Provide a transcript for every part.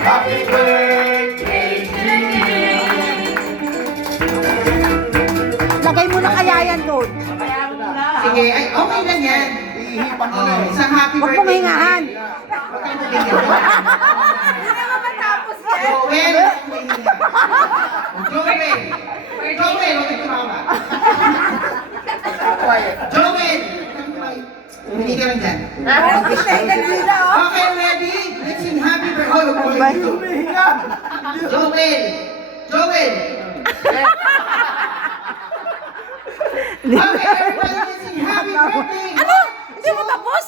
Happy birthday to you. Lagay mo na kaya yan doon. Sige, ay okay lang yan. Ihipan ko na eh. Isang happy Huwag birthday. mong hingahan. Huwag kayong magiging. Joel! Joel! Joel! Huwag kang tumawa. Joel! Hindi ka lang dyan. Okay, ready? Let's sing happy birthday. Joel! Joel! Okay, everybody, let's sing happy birthday. Ano? Hindi mo tapos?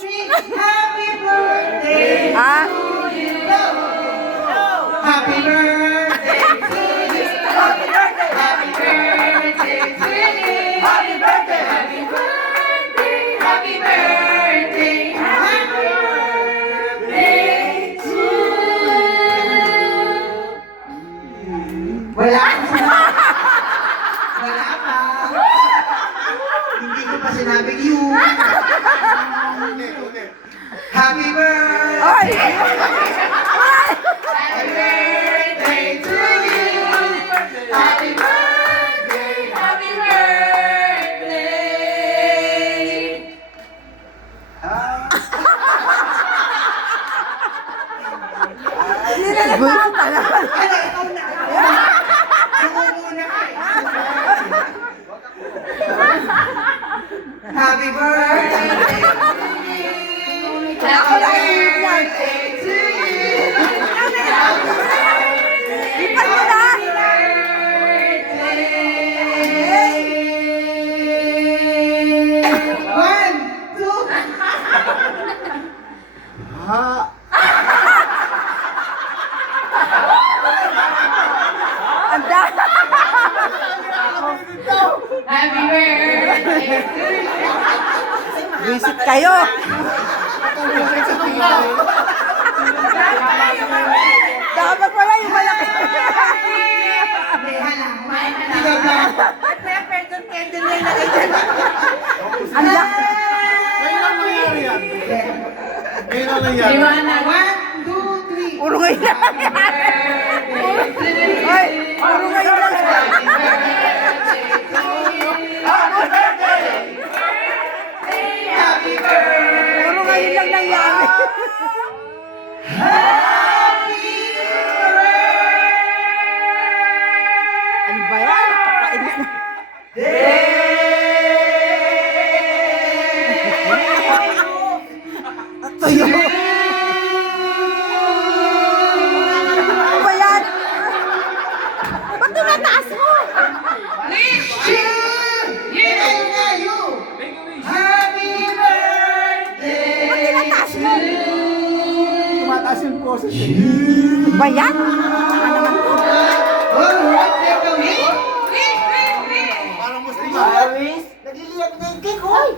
Happy birthday Ah? to you. Happy birthday to you. Happy birthday. Happy birthday to you. Happy birthday. Happy birthday. Happy birthday. Happy birthday to you. Wala pa. Wala pa. Hindi ko pa sinabing you. Happy birthday. Ay! Happy birthday to you. Happy birthday. Happy birthday. Hindi na nagpapala. Ano, ikaw na. Namumuna ka eh. Happy birthday to you. Ako lang yung yan. To you. Ipan mo na! One, two. Ang da! Happy birthday to you. Visit kayo! Dapat pala yung malaki. Hindi, halang. Hindi ka. Ang laki. Ngayon lang nangyari yan. Ngayon lang nangyari. One, two, three. Puro ngayon lang. Ay, puro ngayon lang. Happy birthday. Puro ngayon lang nangyari. Ano ba yan? Nakakainis na. Tuyo. Ano ba yan? Ba't tumataas mo? Wish you. You. Happy birthday. Ba't tinataas mo? Tumataas yung boses eh. Ano ba yan? Saka naman to. Alright, take a wish. Parang Muslim. Nagliliyak na yung cake, hoy.